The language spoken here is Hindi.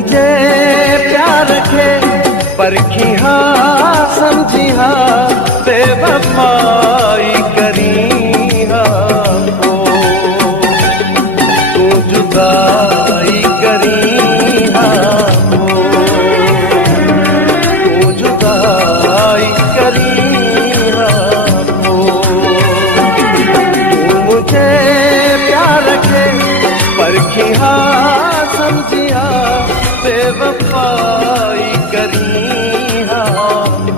मुझे प्यार रखे परखी हाँ समझी हाँ बेवफाई करी हाँ हो तू जुदाई करी हाँ हो तू जुदाई करी हाँ हो तू मुझे प्यार रखे परखी हाँ समझी हाँ बेवफाई करी हाँ